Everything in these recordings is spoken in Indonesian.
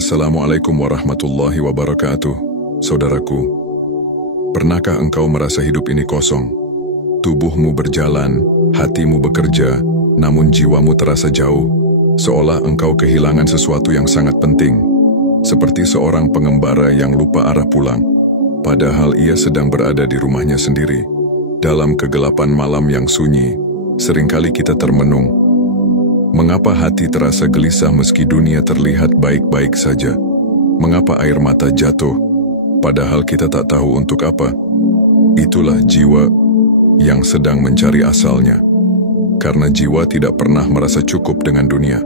Assalamualaikum warahmatullahi wabarakatuh. Saudaraku, pernahkah engkau merasa hidup ini kosong? Tubuhmu berjalan, hatimu bekerja, namun jiwamu terasa jauh, seolah engkau kehilangan sesuatu yang sangat penting. Seperti seorang pengembara yang lupa arah pulang, padahal ia sedang berada di rumahnya sendiri. Dalam kegelapan malam yang sunyi, seringkali kita termenung. Mengapa hati terasa gelisah meski dunia terlihat baik-baik saja? Mengapa air mata jatuh, padahal kita tak tahu untuk apa? Itulah jiwa yang sedang mencari asalnya. Karena jiwa tidak pernah merasa cukup dengan dunia.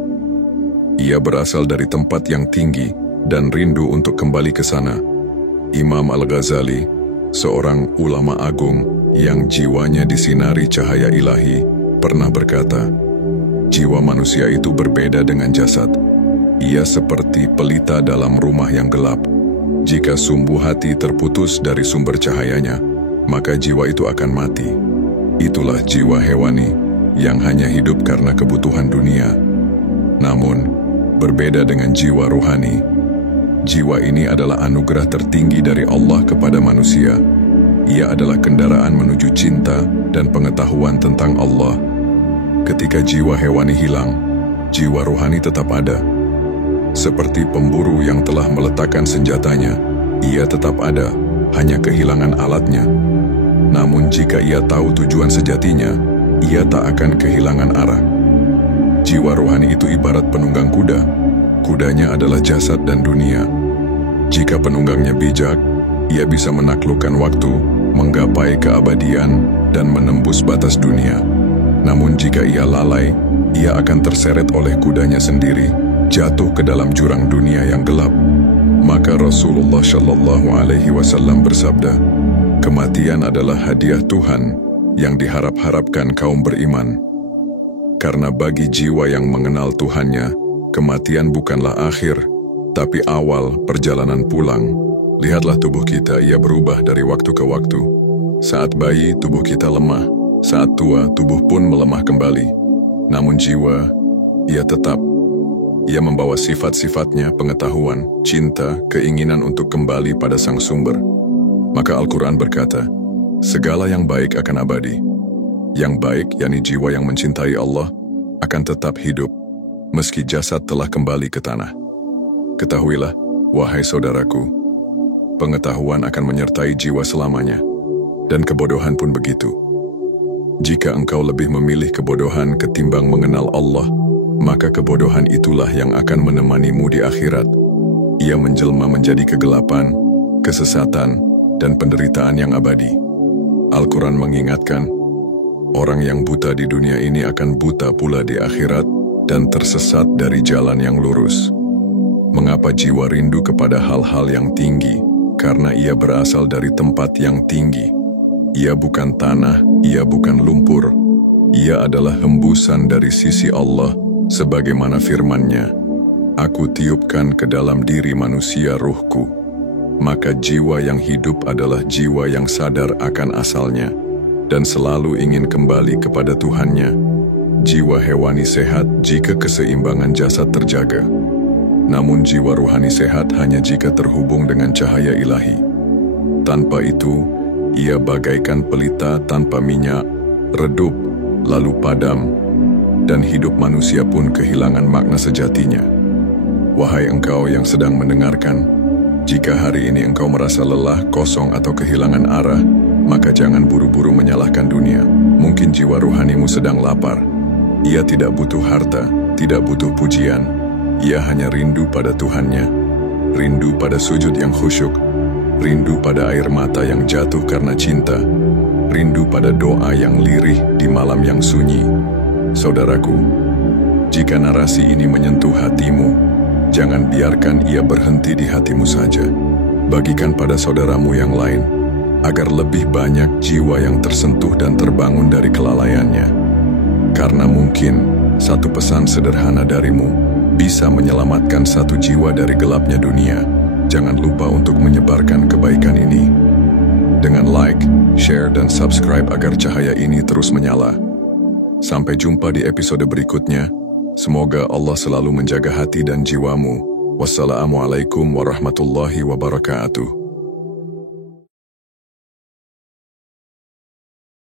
Ia berasal dari tempat yang tinggi dan rindu untuk kembali ke sana. Imam Al-Ghazali, seorang ulama agung yang jiwanya disinari cahaya ilahi, pernah berkata, jiwa manusia itu berbeda dengan jasad. Ia seperti pelita dalam rumah yang gelap. Jika sumbu hati terputus dari sumber cahayanya, maka jiwa itu akan mati. Itulah jiwa hewani yang hanya hidup karena kebutuhan dunia. Namun, berbeda dengan jiwa ruhani. Jiwa ini adalah anugerah tertinggi dari Allah kepada manusia. Ia adalah kendaraan menuju cinta dan pengetahuan tentang Allah. Ketika jiwa hewani hilang, jiwa ruhani tetap ada. Seperti pemburu yang telah meletakkan senjatanya, ia tetap ada, hanya kehilangan alatnya. Namun jika ia tahu tujuan sejatinya, ia tak akan kehilangan arah. Jiwa ruhani itu ibarat penunggang kuda. Kudanya adalah jasad dan dunia. Jika penunggangnya bijak, ia bisa menaklukkan waktu, menggapai keabadian, dan menembus batas dunia. Namun jika ia lalai, ia akan terseret oleh kudanya sendiri, jatuh ke dalam jurang dunia yang gelap. Maka Rasulullah Shallallahu Alaihi Wasallam bersabda, kematian adalah hadiah Tuhan yang diharap-harapkan kaum beriman. Karena bagi jiwa yang mengenal Tuhannya, kematian bukanlah akhir, tapi awal perjalanan pulang. Lihatlah tubuh kita, ia berubah dari waktu ke waktu. Saat bayi, tubuh kita lemah. Saat tua, tubuh pun melemah kembali. Namun jiwa, ia tetap. Ia membawa sifat-sifatnya, pengetahuan, cinta, keinginan untuk kembali pada sang sumber. Maka Al-Quran berkata, segala yang baik akan abadi. Yang baik, yakni jiwa yang mencintai Allah, akan tetap hidup, meski jasad telah kembali ke tanah. Ketahuilah, wahai saudaraku, pengetahuan akan menyertai jiwa selamanya, dan kebodohan pun begitu. Jika engkau lebih memilih kebodohan ketimbang mengenal Allah, maka kebodohan itulah yang akan menemanimu di akhirat. Ia menjelma menjadi kegelapan, kesesatan, dan penderitaan yang abadi. Al-Quran mengingatkan, orang yang buta di dunia ini akan buta pula di akhirat dan tersesat dari jalan yang lurus. Mengapa jiwa rindu kepada hal-hal yang tinggi? Karena ia berasal dari tempat yang tinggi. Ia bukan tanah, ia bukan lumpur. Ia adalah hembusan dari sisi Allah, sebagaimana firman-Nya, aku tiupkan ke dalam diri manusia ruhku. Maka jiwa yang hidup adalah jiwa yang sadar akan asalnya, dan selalu ingin kembali kepada Tuhannya. Jiwa hewani sehat jika keseimbangan jasad terjaga. Namun jiwa ruhani sehat hanya jika terhubung dengan cahaya ilahi. Tanpa itu, ia bagaikan pelita tanpa minyak, redup, lalu padam, dan hidup manusia pun kehilangan makna sejatinya. Wahai engkau yang sedang mendengarkan, jika hari ini engkau merasa lelah, kosong, atau kehilangan arah, maka jangan buru-buru menyalahkan dunia. Mungkin jiwa ruhanimu sedang lapar. Ia tidak butuh harta, tidak butuh pujian. Ia hanya rindu pada Tuhannya, rindu pada sujud yang khusyuk, rindu pada air mata yang jatuh karena cinta, rindu pada doa yang lirih di malam yang sunyi. Saudaraku, jika narasi ini menyentuh hatimu, jangan biarkan ia berhenti di hatimu saja. Bagikan pada saudaramu yang lain, agar lebih banyak jiwa yang tersentuh dan terbangun dari kelalaiannya. Karena mungkin satu pesan sederhana darimu bisa menyelamatkan satu jiwa dari gelapnya dunia. Jangan lupa untuk menyebarkan kebaikan ini dengan like, share, dan subscribe agar cahaya ini terus menyala. Sampai jumpa di episode berikutnya. Semoga Allah selalu menjaga hati dan jiwamu. Wassalamualaikum warahmatullahi wabarakatuh.